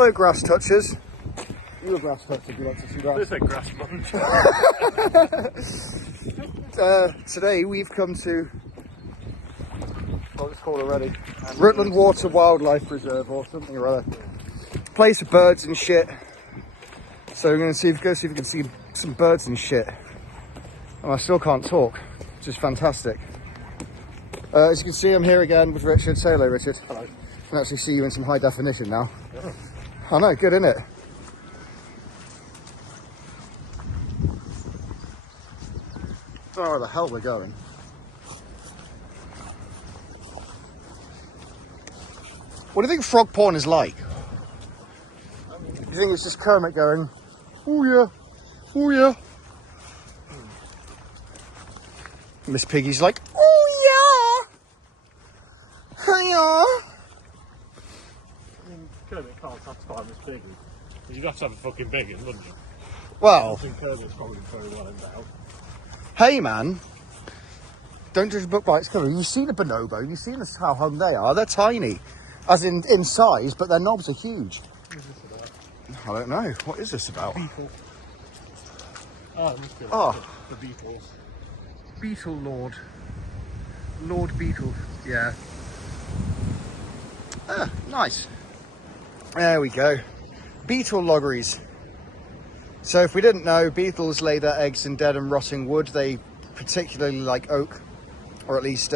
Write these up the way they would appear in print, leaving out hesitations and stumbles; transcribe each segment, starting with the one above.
Hello, grass touchers. You a grass toucher, you like to see grass? This is a grass munch. Today we've come to, what it's called already, Rutland Water Wildlife Reserve or something or other. Place of birds and shit. So we're going to go see if we can see some birds and shit. And I still can't talk, which is fantastic. As you can see, I'm here again with Richard. Say hello, Richard. Hello. I can actually see you in some high definition now. Yeah. I know, good, isn't it? Don't know where the hell we're going. What do you think frog porn is like? You think it's just Kermit going, oh yeah, oh yeah. Miss Piggy's like, oh yeah, hiya. Kermit can't satisfy Miss Piggy. You'd have to have a fucking big one, wouldn't you? Well, I think Kermit's probably very well endowed. Hey man, don't judge a book by its cover. You've seen a bonobo, you've seen how hung they are. They're tiny, as in size, but their knobs are huge. What is this about? I don't know. What is this about? Beetle. Oh, it must be the Beatles. Beetle Lord. Lord Beetle, yeah. Ah, nice. There we go. Beetle loggeries. So if we didn't know, beetles lay their eggs in dead and rotting wood. They particularly like oak, or at least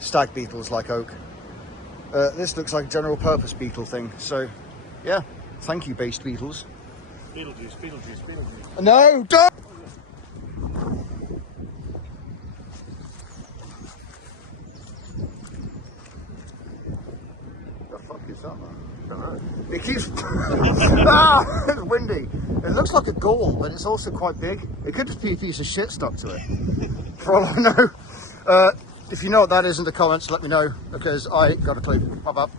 stag beetles like oak. This looks like a general purpose beetle thing. So, yeah, thank you, based beetles. Beetlejuice, Beetlejuice, Beetlejuice. No, don't! The fuck is that, man? I don't know. It keeps... ah, it's windy. It looks like a gull, but it's also quite big. It could just be a piece of shit stuck to it. For all I know. If you know what that is in the comments, let me know, because I ain't got a clue. My bad.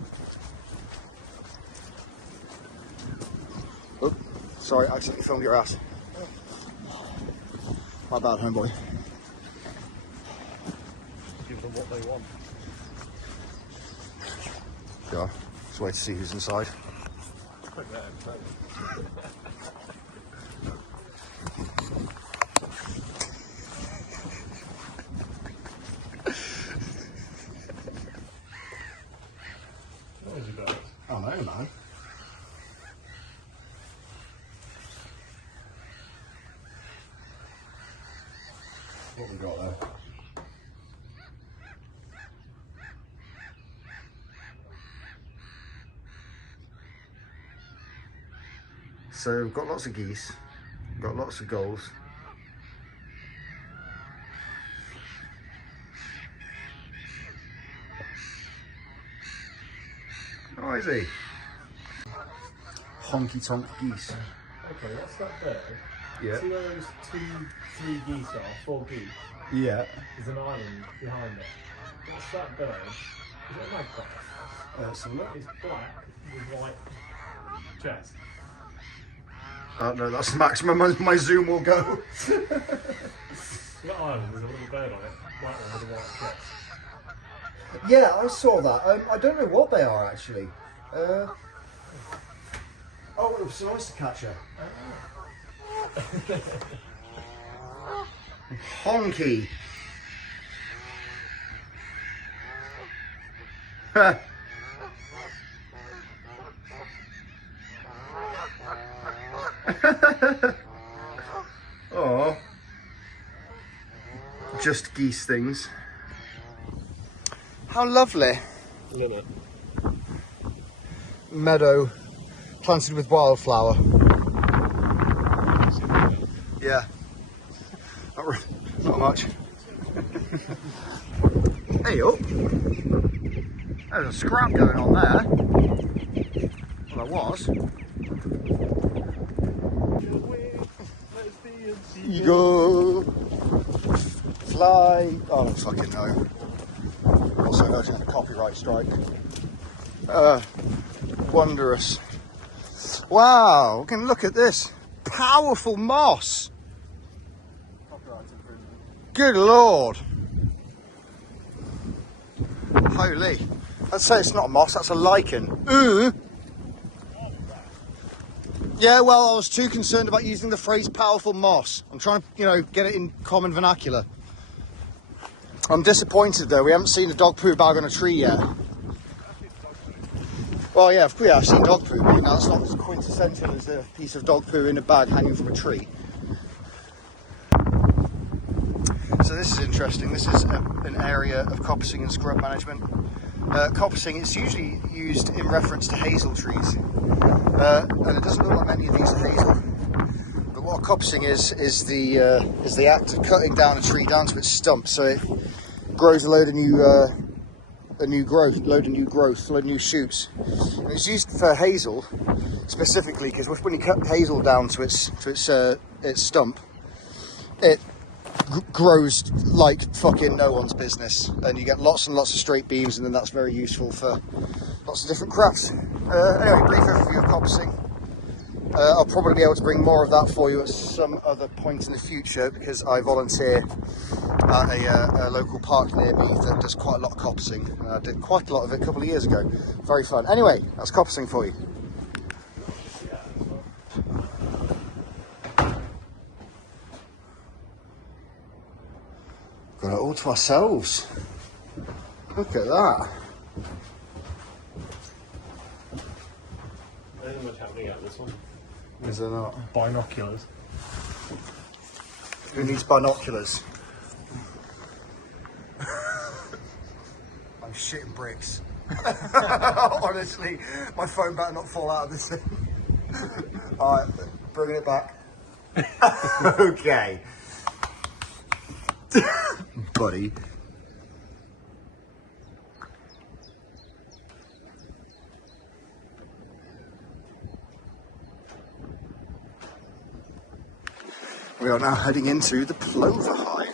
Oh, sorry, I accidentally filmed your ass. My bad, homeboy. Give them what they want. Yeah, just wait to see who's inside. What is it about? I don't know, man. What we got there? So we've got lots of geese, got lots of gulls. Oh, is he? Honky tonk geese. Okay, what's that bird? Yeah. See where those 3 geese are? 4 geese? Yeah. There's an island behind it. What's that bird? Is it a magpie? So look. It's black with white chest. No, that's the maximum my zoom will go. That island, there's a little bird on it, black one with a white chest. Yeah, I saw that. I don't know what they are actually. Oh, it was an oyster catcher. Honky. Oh, just geese things. How lovely. Love it. Meadow planted with wildflower. Yeah. Not much. Hey up. There's a scrap going on there. Well, there was. Eagle. Fly. Oh, I don't fucking know. Also urgent copyright strike. Wondrous. Wow, we can look at this. Powerful moss. Good lord. Holy. I'd say it's not a moss, that's a lichen. Yeah, well, I was too concerned about using the phrase powerful moss. I'm trying to, you know, get it in common vernacular. I'm disappointed though, we haven't seen a dog poo bag on a tree yet. Well, yeah, I've seen dog poo, but you know, it's not as quintessential as a piece of dog poo in a bag hanging from a tree. So this is interesting. This is an area of coppicing and scrub management. Coppicing is usually used in reference to hazel trees, and it doesn't look like many of these are hazel. But what coppicing is the act of cutting down a tree down to its stump, so it grows a load of new shoots. And it's used for hazel specifically because when you cut hazel down to its stump, it grows like fucking no one's business, and you get lots and lots of straight beams, and then that's very useful for lots of different crafts. Anyway, brief overview of coppicing. I'll probably be able to bring more of that for you at some other point in the future, because I volunteer at a local park near me that does quite a lot of coppicing. I did quite a lot of it a couple of years ago. Very fun. Anyway, that's coppicing for you. Got it all to ourselves. Look at that. There isn't much happening at this one. Is there not? Binoculars. Who needs binoculars? I'm shitting bricks. Honestly, my phone better not fall out of this thing. Alright, bringing it back. Okay. Buddy. We are now heading into the plover hide.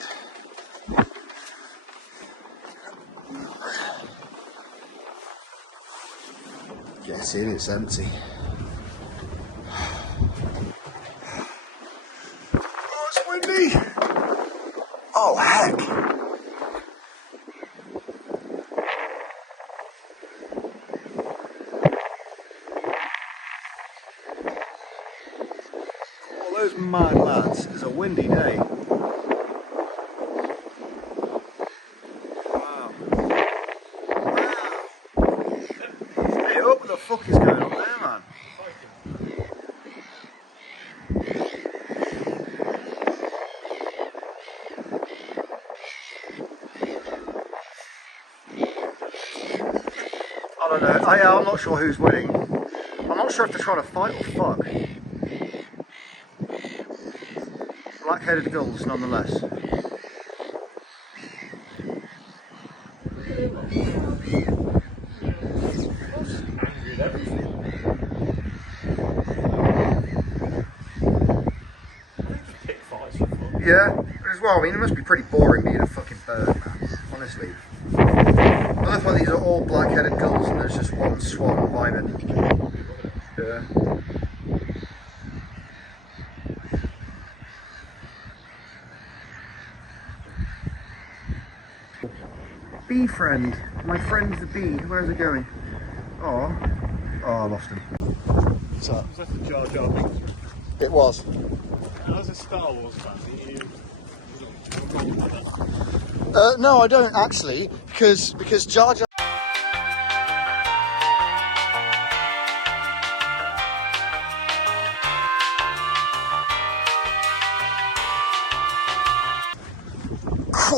Get in, it's empty. Oh, it's windy! Oh, heck! All those mad lads, it's a windy day. Wow. Hey, what the fuck is going on there, man? I don't know. I'm not sure who's winning. I'm not sure if they're trying to fight or fuck. Black-headed gulls, nonetheless. Yeah, as well. I mean, it must be pretty boring being a fucking bird, man. Honestly. I love how these are all black-headed gulls and there's just one swan vibing. Yeah. Bee friend. My friend's the bee. Where's it going? Oh. Oh, I lost him. What's up? Was that the Jar Jar Binks? It was. How's a Star Wars fan? No, I don't actually, because Jar Jar.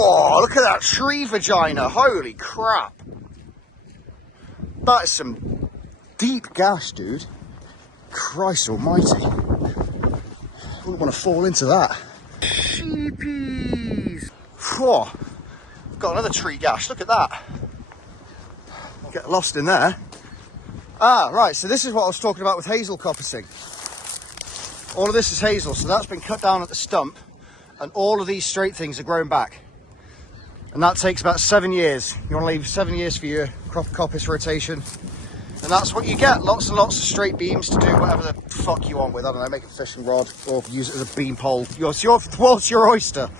Oh, look at that tree vagina! Holy crap! That is some deep gash, dude. Christ Almighty! Wouldn't want to fall into that. Sheepies! Whoa! Got another tree gash. Look at that. Get lost in there. Ah, right. So this is what I was talking about with hazel coppicing. All of this is hazel, so that's been cut down at the stump, and all of these straight things are grown back. And that takes about 7 years. You want to leave 7 years for your coppice rotation. And that's what you get. Lots and lots of straight beams to do whatever the fuck you want with. I don't know, make a fishing rod or use it as a beam pole. It's your oyster.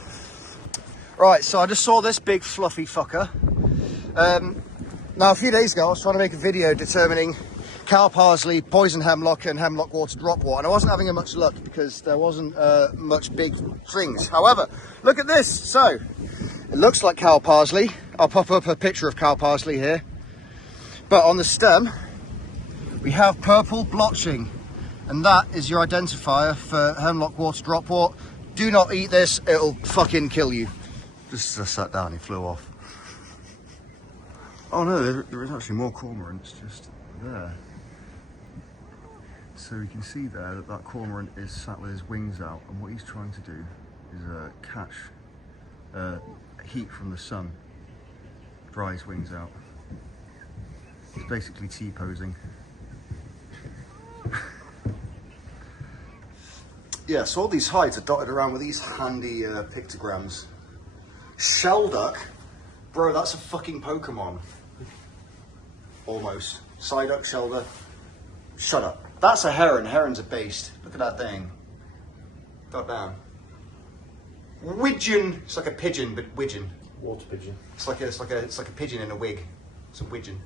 Right, so I just saw this big fluffy fucker. Now a few days ago I was trying to make a video determining cow parsley, poison hemlock, and hemlock water dropwort. And I wasn't having much luck because there wasn't much big things. However, look at this. So, it looks like cow parsley. I'll pop up a picture of cow parsley here. But on the stem, we have purple blotching. And that is your identifier for hemlock water dropwort. Do not eat this, it'll fucking kill you. Just sat down, he flew off. Oh no, there is actually more cormorants just there. So you can see there that that cormorant is sat with his wings out, and what he's trying to do is catch heat from the sun, dry his wings out. He's basically T-posing. Yeah, so all these hides are dotted around with these handy pictograms. Shelduck? Bro, that's a fucking Pokemon. Almost. Psyduck, Shelduck. Shut up. That's a heron. Heron's a beast. Look at that thing. God damn. Widgeon. It's like a pigeon, but widgeon. Water pigeon. It's like a pigeon in a wig. It's a widgeon.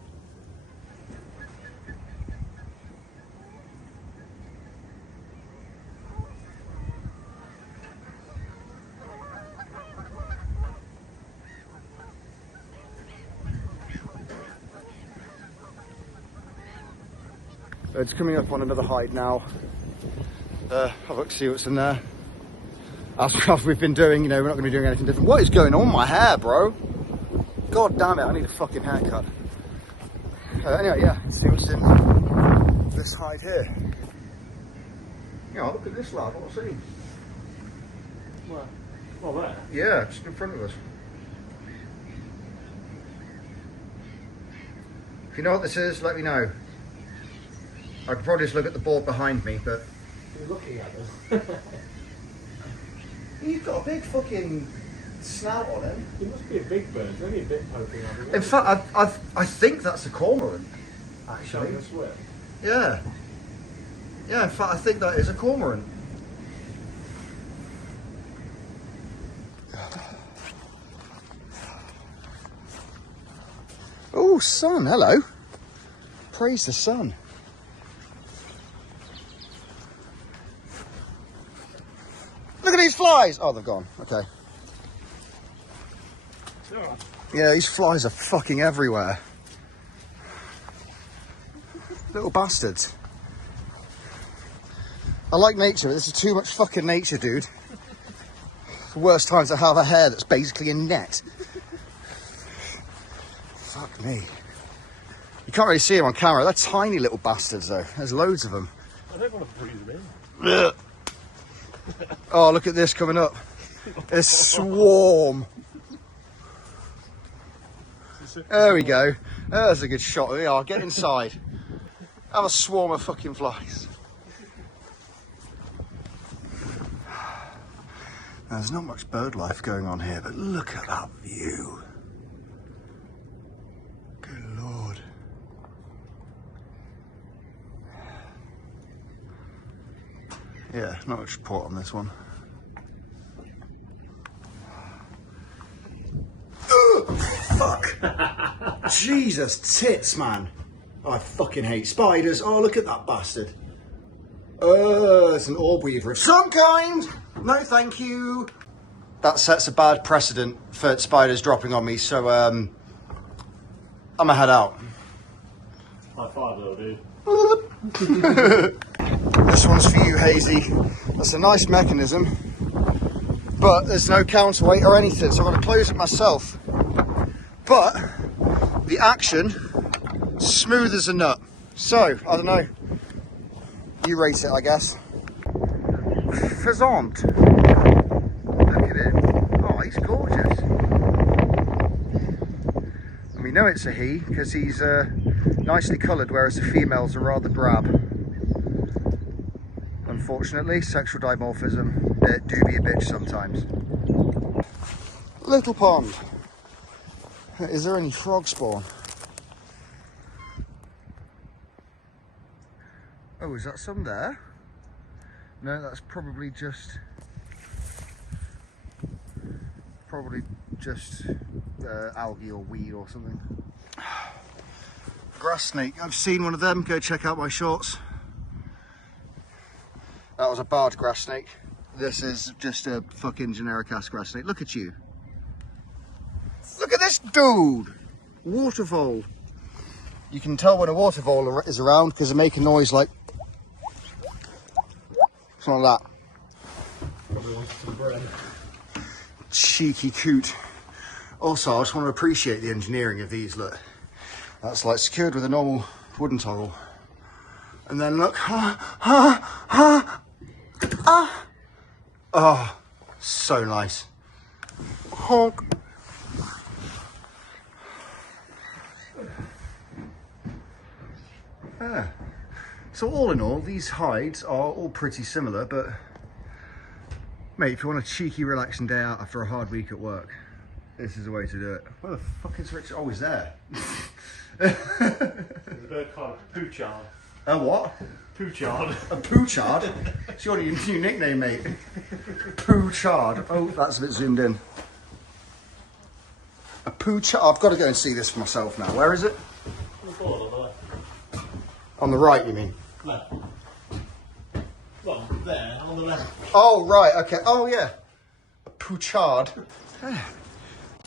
It's coming up on another hide now. Have a look, see what's in there. As we've been doing, you know, we're not going to be doing anything different. What is going on with my hair, bro? God damn it, I need a fucking haircut. Anyway, yeah, let's see what's in this hide here. Yeah, look at this lad, what's he? Where? Oh, there? Yeah, just in front of us. If you know what this is, let me know. I could probably just look at the board behind me, but... You're looking at us. You've got a big fucking snout on him. He must be a big bird. There's only a bit poking out of it. In fact, I think that's a cormorant, actually. Showing us where? Yeah. Yeah, in fact, I think that is a cormorant. Oh, sun, hello. Praise the sun. Look at these flies! Oh, they've gone. Okay. Yeah. Yeah, these flies are fucking everywhere. Little bastards. I like nature, but this is too much fucking nature, dude. The worst times I have a hair that's basically a net. Fuck me. You can't really see them on camera. They're tiny little bastards, though. There's loads of them. I don't want to breathe them in. Ugh. Oh, look at this coming up. A swarm. There we go. There's a good shot. There we are. Get inside. Have a swarm of fucking flies. Now, there's not much bird life going on here, but look at that view. Good Lord. Yeah, not much report on this one. Ugh, fuck! Jesus tits, man. I fucking hate spiders. Oh, look at that bastard. It's an orb weaver of some kind. No, thank you. That sets a bad precedent for spiders dropping on me, so I'm gonna head out. High five, little dude. This one's for you, Hazy. That's a nice mechanism, but there's no counterweight or anything, so I'm going to close it myself. But the action, smooth as a nut. So, I don't know. You rate it, I guess. Pheasant. Look at him. Oh, he's gorgeous. And we know it's a he because he's nicely coloured, whereas the females are rather drab. Unfortunately, sexual dimorphism do be a bitch sometimes. Little pond. Is there any frog spawn? Oh, is that some there? No, that's probably just algae or weed or something. grass snake. I've seen one of them. Go check out my shorts. That was a barred grass snake. This is just a fucking generic ass grass snake. Look at you. Look at this dude. Watervole. You can tell when a watervole is around because they make a noise like something like that. Probably wanted some bread. Cheeky coot. Also, I just want to appreciate the engineering of these. Look, that's like secured with a normal wooden toggle. And then look, oh, so nice. Honk. Yeah. So all in all, these hides are all pretty similar, but mate, if you want a cheeky, relaxing day out after a hard week at work, this is the way to do it. Where the fuck is Rich? Oh, he's there. There's a bird called a poochard. A what? Poochard. A poochard? It's your new nickname, mate. Poochard. Oh, that's a bit zoomed in. A poochard. I've got to go and see this for myself now. Where is it? On the board, on the left. On the right, you mean? Left. Well, there, on the left. Oh, right, okay. Oh, yeah. A poochard.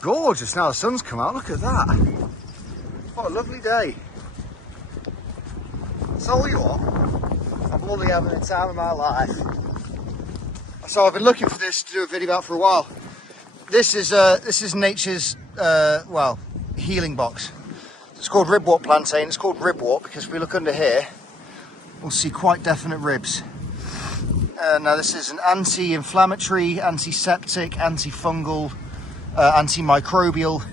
Gorgeous now the sun's come out. Look at that. What a lovely day. Tell you what, I'm bloody having the time of my life. So I've been looking for this to do a video about for a while. This is nature's well, healing box. It's called ribwort plantain. It's called ribwort because if we look under here, we'll see quite definite ribs. Now this is an anti-inflammatory, antiseptic, antifungal, antimicrobial.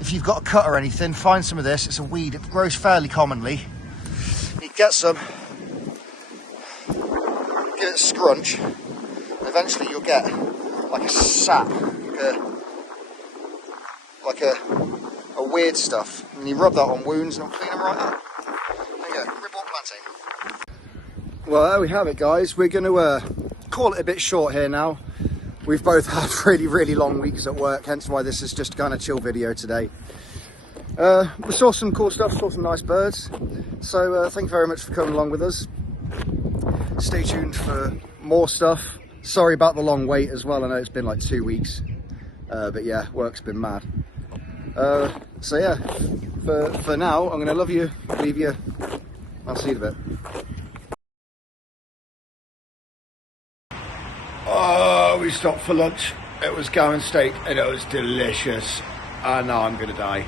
If you've got a cut or anything, find some of this. It's a weed. It grows fairly commonly. You get some, give it a scrunch, and eventually you'll get like a sap, like a weird stuff, and you rub that on wounds and it'll clean them right up. There you go, ribwort plantain. Well, there we have it, guys. We're going to call it a bit short here now. We've both had really, really long weeks at work, hence why this is just a kind of chill video today. We saw some cool stuff, saw some nice birds. So thank you very much for coming along with us. Stay tuned for more stuff. Sorry about the long wait as well. I know it's been like 2 weeks. But yeah, work's been mad. So yeah, for now, I'm going to love you, leave you. I'll see you in a bit. Oh, we stopped for lunch. It was gammon steak and it was delicious. And now I'm going to die.